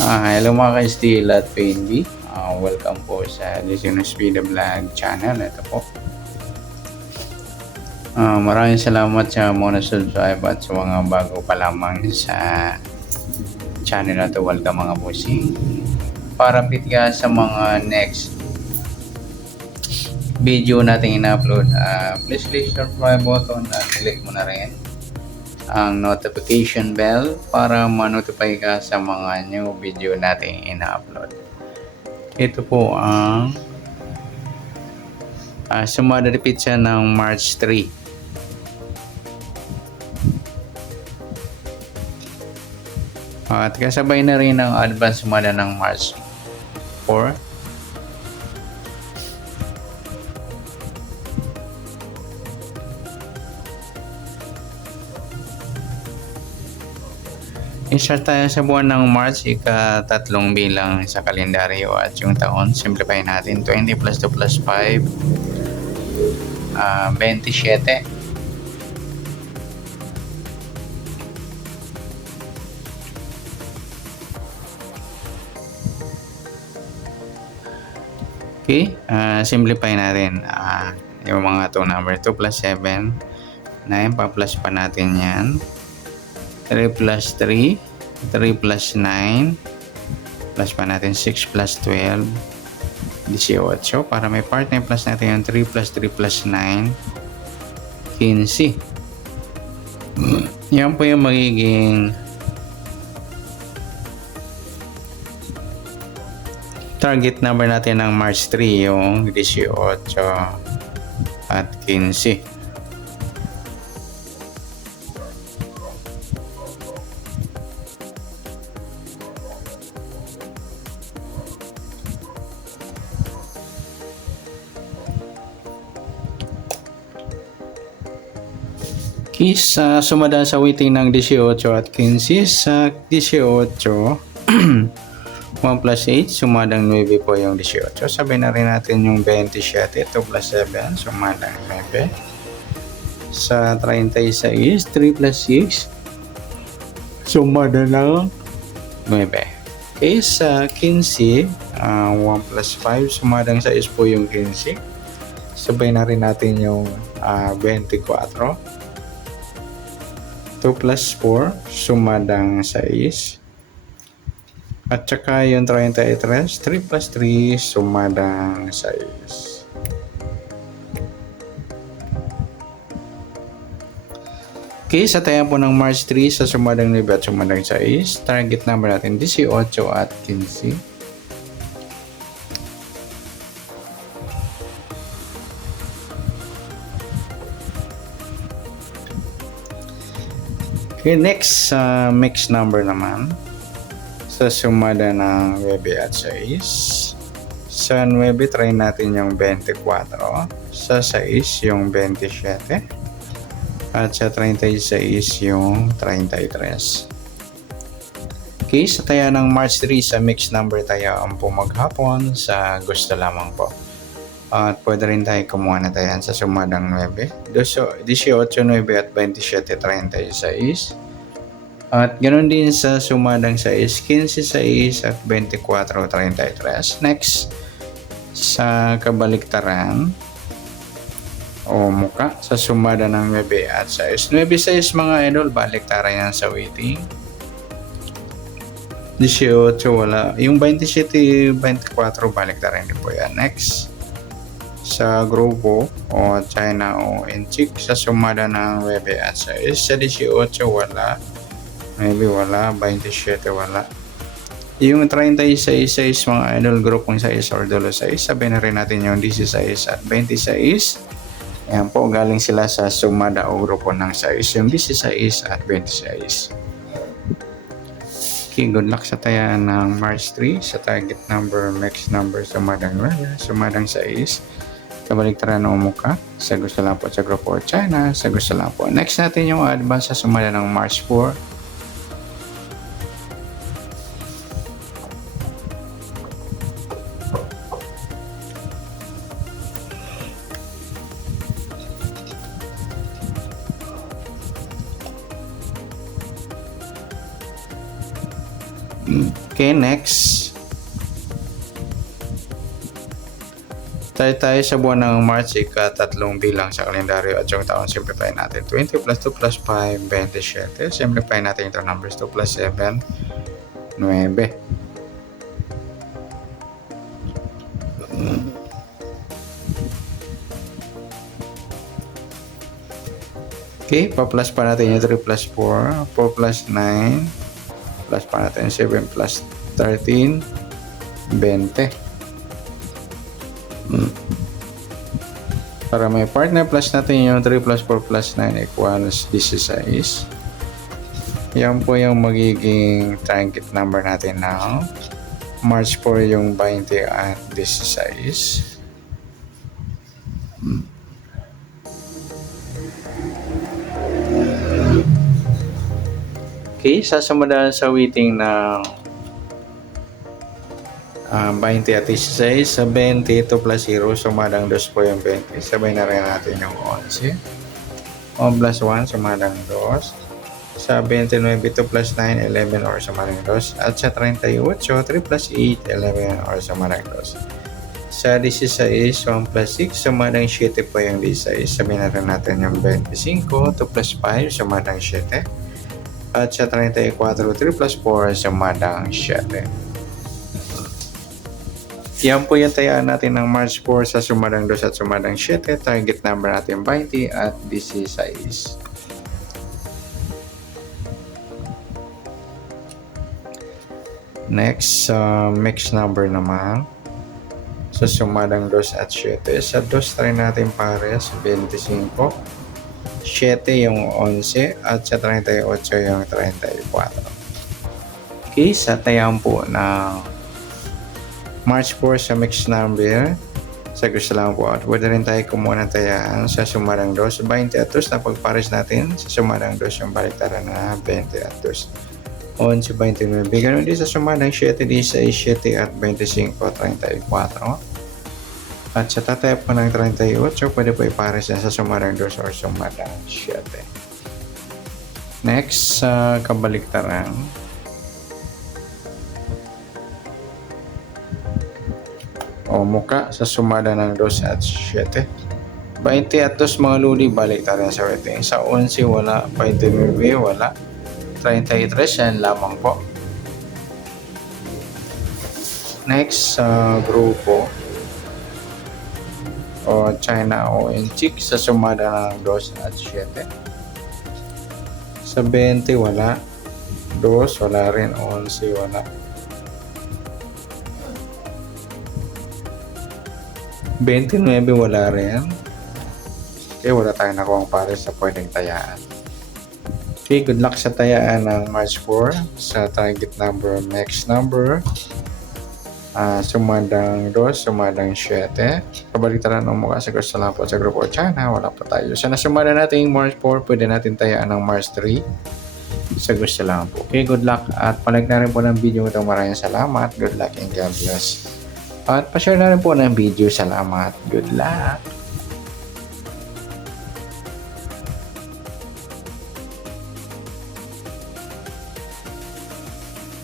Hello mga ka-Steel at PNB. Welcome po sa Decision Speed Vlog channel. Ito po. Maraming salamat sa mga subscribe at sa mga bago pa lamang sa channel na ito. Welcome mga bossing. Para fit ka sa mga next video natin ina-upload, please click subscribe button at click mo na rin ang notification bell para ma-notify ka sa mga new video natin ina-upload. Ito po ang sumada repeat siya ng March 3. At kasabay na rin ang advance sumada ng March 4. I-start tayo sa buwan ng March, ika-3 bilang sa kalendaryo at yung taon. Simplify natin. 20 plus 2 plus 5, 27. Okay, simplify natin. Yung mga 2 number. 2 plus 7, 9, pa-plus pa natin yan. 3 plus 3, 3 plus 9, plus pa natin 6 plus 12, 18. Para may partner, plus natin yung 3 plus 3 plus 9, 15. Yan po yung magiging target number natin ng March 3, yung 18 at 15. Sa sumada sa weighting ng 18 at 15, sa 18, 1 plus 8, sumadang 9 po yung 18. Sabi na rin natin yung 27, 2 plus 7, sumadang 9. Sa 36, 3 plus 6, sumada lang 9. Okay, sa 15, 1 plus 5, sumadang 6 po yung 15. Sabay na rin natin yung 24. 2 plus 4, sumadang 6. At saka yung 33, 3 plus 3, sumadang 6. Okay, sa tayan po ng March 3, sa sumadang 9 at sumadang 6, target number natin 18 at 15. Okay, next mix number naman. Sa sumada ng 9 at 6. Sa 9, try natin yung 24. Sa 6, yung 27. At sa 36, yung 33. Okay, sa taya ng March 3, sa mix number tayo ang pumaghapon sa gusto lamang po. At pwede rin tayo kumuha na tayo sa sumadang 9, 18, 9 at 27, 36. At ganoon din sa sumadang 6, 15, 6 at 24, 33. Next, sa kabaliktaran o muka, sa sumada ng 9 at 6. 9, 6 mga idol, baliktaran yan sa weighting. 18, wala. Yung 27, 24, baliktaran din po yan. Next, sa grupo o China o Inchik, sa sumada ng 9 at 6. Sa 18, wala. Maybe wala. 27, wala. Yung 36 mga idol, grupong 6 or dulo 6, sabi na rin natin yung 16 at 26. Ayan po, galing sila sa sumada o grupo ng 6, yung 16 at 26. Okay, good luck sa taya ng March 3, sa target number, mix number, sumadang 9, sumadang 6. Kabaliktaran o muka, sa gusto lang po sa grupo China, sa gusto lang po. Next natin yung advance sa sumada ng March 4. Okay, next. Tayo sa buwan ng March, ika-tatlong bilang sa kalendaryo at yung taon, simplify natin. 20 plus 2 plus 5, 27. Simplify natin ito numbers. 2 plus 7, 9. Okay, pa-plus pa natin yung 3 plus 4, 4 plus 9, plus pa natin 7 plus 13, 20. Para may partner, plus natin yung 3 plus 4 plus 9 equals 16. Yan po yung magiging target number natin now. March 4 yung 20 at 16. Okay, sasamudan sa waiting ng 20 at 16. Sa 20, 2 plus 0, sumadang 2 po yung 20. Sabay na rin natin yung 11. 1 plus 1, sumadang 2. Sa 29, 2 plus 9, 11 or sumadang 2. At sa 38, 3 plus 8, 11 or sumadang 2. Sa 16, 1 plus 6, sumadang 7 po yung 16. Sabay na rin natin yung 25, 2 plus 5, sumadang 7. At sa 34, 3 plus 4, sumadang 7. Yan po yung tayaan natin ng March 4 sa sumadang 2 at sumadang 7. Target number natin 20 at 16. Next, mixed number naman. Sa sumadang 2 at 7. Sa 2 try natin pares 25. 7 yung 11 at sa 38 yung 34. Okay, sa tayaan po ng March 4 sa mixed number, sa gusto lang po at pwede rin tayo kumuha ng tayaan sa sumadang 2, 20 at 2 na pagpares natin sa sumadang 2 yung baliktaran na 20 at 2. 11, 29. Ganun din sa sumadang 7, 16, 7 at 25, 34. At sa tataya po ng 38, pwede po ipares na sa sumadang 2 or sumadang 7. Next, sa kabaliktaran. O muka sa sumada ng 2 at 7. 20 at 2 mga luli, baliktaran sa rating. Sa 11, wala. 29, wala. 33, yan lamang po. Next, sa grupo. O China o Enchik sa sumada ng 2 at 7. Sa 20 wala, 2 wala rin, 11 wala, 29 wala rin. Okay, wala tayong nakuha pares sa pwedeng tayaan. Okay, good luck sa tayaan ng March 4 sa target number, next number. Sumadang 2, sumadang 7. Kabaliktaran ng mukha sa gusto lang po sa grupo China, wala pa tayo. Sa nasumada natin yung March 4, pwede natin tayaan ng March 3 sa gusto lang po. Okay, good luck at palag na rin po ng video ito. Maraming salamat. Good luck and God bless. At pa-share na rin po ng video. Salamat. Good luck.